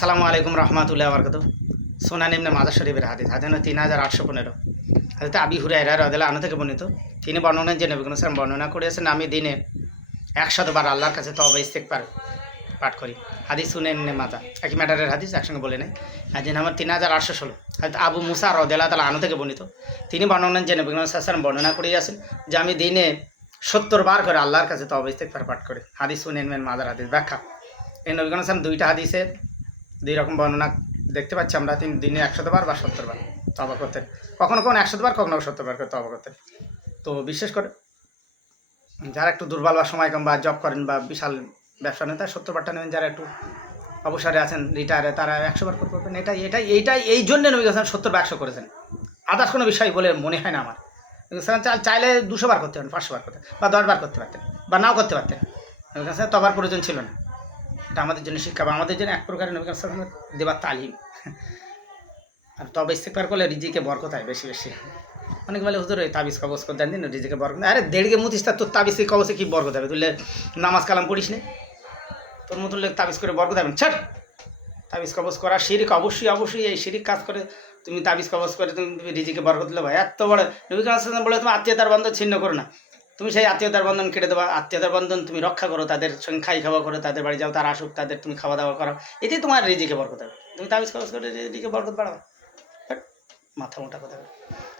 সালামু আলাইকুম রহমাতুল্লাহ বরকত সোনান ইমনে মাজার শরীফের হাদিস হাদিস তিন হাজার আটশো পনেরো। হাদিস আবি হুরাইরা রদেলা আনু থেকে বর্ণিত। তিনি বর্ণনা যে নবী সালাম বর্ণনা করেছেন আমি দিনে একশত বার আল্লাহর কাছে তো তবে ইস্তেকবার পাঠ করি। হাদিস শুনে নে মাজা একই ম্যাটারের হাদিস, একসঙ্গে বলে নেই। হাদিস আমার তিন হাজার আটশো ষোলো। হাদিস আবু মুসা রদেলা তালা আনু থেকে বর্ণিত। তিনি বর্ণনা যে নবী সালাম বর্ণনা করিয়াছেন যে, আমি দিনে সত্তর বার করে আল্লাহর কাছে তবে ইস্তেকবার পাঠ করি। হাদিস শুনে নেন মাদার হাদিস ব্যাখ্যা। এই নবী সালাম দুইটা হাদিসে দুই রকম বর্ণনা দেখতে পাচ্ছি আমরা, তিন দিনে একশত বার বা সত্তর বার তবা করতেন কখনো কখনো একশত বার কখনো সত্তর বার করে তবা করতেন তো বিশেষ করে যারা একটু দুর্বল বা সময় কম বা জব করেন বা বিশাল ব্যবসা নেন, তারা সত্তর বারটা নেবেন। যারা একটু অবসরে আছেন রিটায়ারে তারা একশো বার করে করবেন। এটাই এটাই এইটাই এই জন্য নবী হাসান সত্তর বা একশো করেছেন। আদার্স কোনো বিষয় বলে মনে হয় না আমার। চাল চাইলে দুশো বার করতে পারেন পাঁচশো বার করতে বা দশ বার করতে পারতেন, বা নাও করতে পারতেন। তবার প্রয়োজন ছিল না। এটা আমাদের জন্য শিক্ষা বা আমাদের জন্য এক প্রকারের নবী হাসান দেবার তালিম। আর তবে ইস্তেকবার করলে রিজিকে বরকত হয় বেশি বেশি। অনেক বলে, হুজুর ওই তাবিজ কবজ করে দেন দিন রিজিকে বরকত আরে দেড়কে মুতিস, তা তোর তাবিজ কবজে কি বরকত হবে? তুই নামাজ কালাম পড়িস নে। তোর মতো লোক তাবিজ করে বরকত হবে ছাড়! তাবিজ কবজ করা শিরিক, অবশ্যই অবশ্যই এই শিরিক কাজ করে। তুমি তাবিজ কবজ করে, তুমি রিজিকে বরকত দিলে ভাই, এত বড় নবী কালাম বলে, তোমার আত্মীয়তার বন্ধন ছিন্ন করো না। তুমি সেই আত্মীয়তার বন্ধন কেটে দেবা, আত্মীয়তার বন্ধন তুমি রক্ষা করো, তাদের সঙ্গে খাই খাওয়া করো, তাদের বাড়ি যাও, তারা আসুক, তাদের তুমি খাওয়া দাওয়া করো। এতেই তোমার রিজিকে বরকত হবে। তুমি তাবিজ কবজ করে রিজিকে বরকত বাড়াবা। বাট মাথা মোটা কথা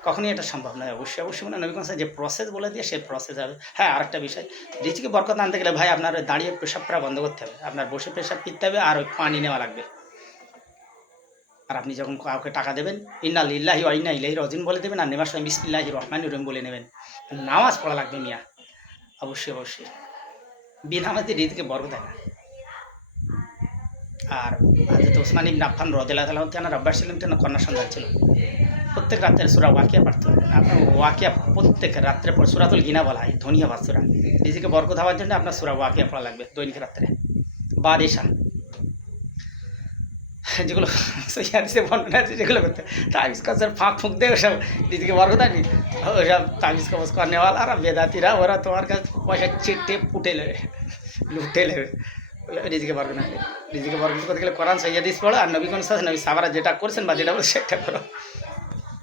কখনই এটা সম্ভব নয়। অবশ্যই অবশ্যই মানে নবী যে প্রসেস বলে দিয়ে সেই প্রসেস হবে। হ্যাঁ আরেকটা বিষয়। রিজিকে বরকত আনতে গেলে ভাই আপনার দাঁড়িয়ে পেশাব করা বন্ধ করতে হবে। আপনার বসে পেশাব পিততে হবে আর ওই পানি নেওয়া লাগবে। আর আপনি যখন কাউকে টাকা দেবেন, ইন্না লিল্লাহি ওয়া ইন্না ইলাইহি রাজিউন বলে দেবেন, আর নেমার সময় বিসমিল্লাহি রহমানির রহিম বলে নেবেন, নামাজ পড়া লাগবে মিয়া। অবশ্যই অবশ্যই। বিনা আমাদের রিজিকে বরকত হয় না আর হাজরত ওসমান ইবনে আফফান রদিয়াল্লাহু তাআলা তেনার আব্বাস ছিলেন তেনার কন্যা সন্তান ছিল? প্রত্যেক রাত্রে সুরা ওয়াকিয়া পড়তে আপনার ওয়াকিয়া প্রত্যেক রাত্রে পর সুরাতুল গিনা বলা হয়, ধনিয়া বা সুরা। নিজেকে বরকত হওয়ার জন্য আপনার সুরা ওয়াকিয়া পড়া লাগবে দৈনিক রাত্রে। বা দেশা যেগুলো সৈয়াদিসে বর্ণনা আছে, যেগুলো করতে তাবিজ কাজের ফাঁক ফুঁক দেয় ওসব নিজেকে কথা আনি ওসব তাবিজ কবজ করেওয়ালা আর বেদাতিরা, ওরা তোমার কাছে পয়সা চেটে পুটে নেবে, লুটে নেবে। নিজেকে বর্গ না নিজেকে বর্গ করতে গেলে কোরআন সৈয়াদিস পড়ো, আর নবী কোন নবী সাবারা যেটা করছেন বা যেটা বলে সেটা করো।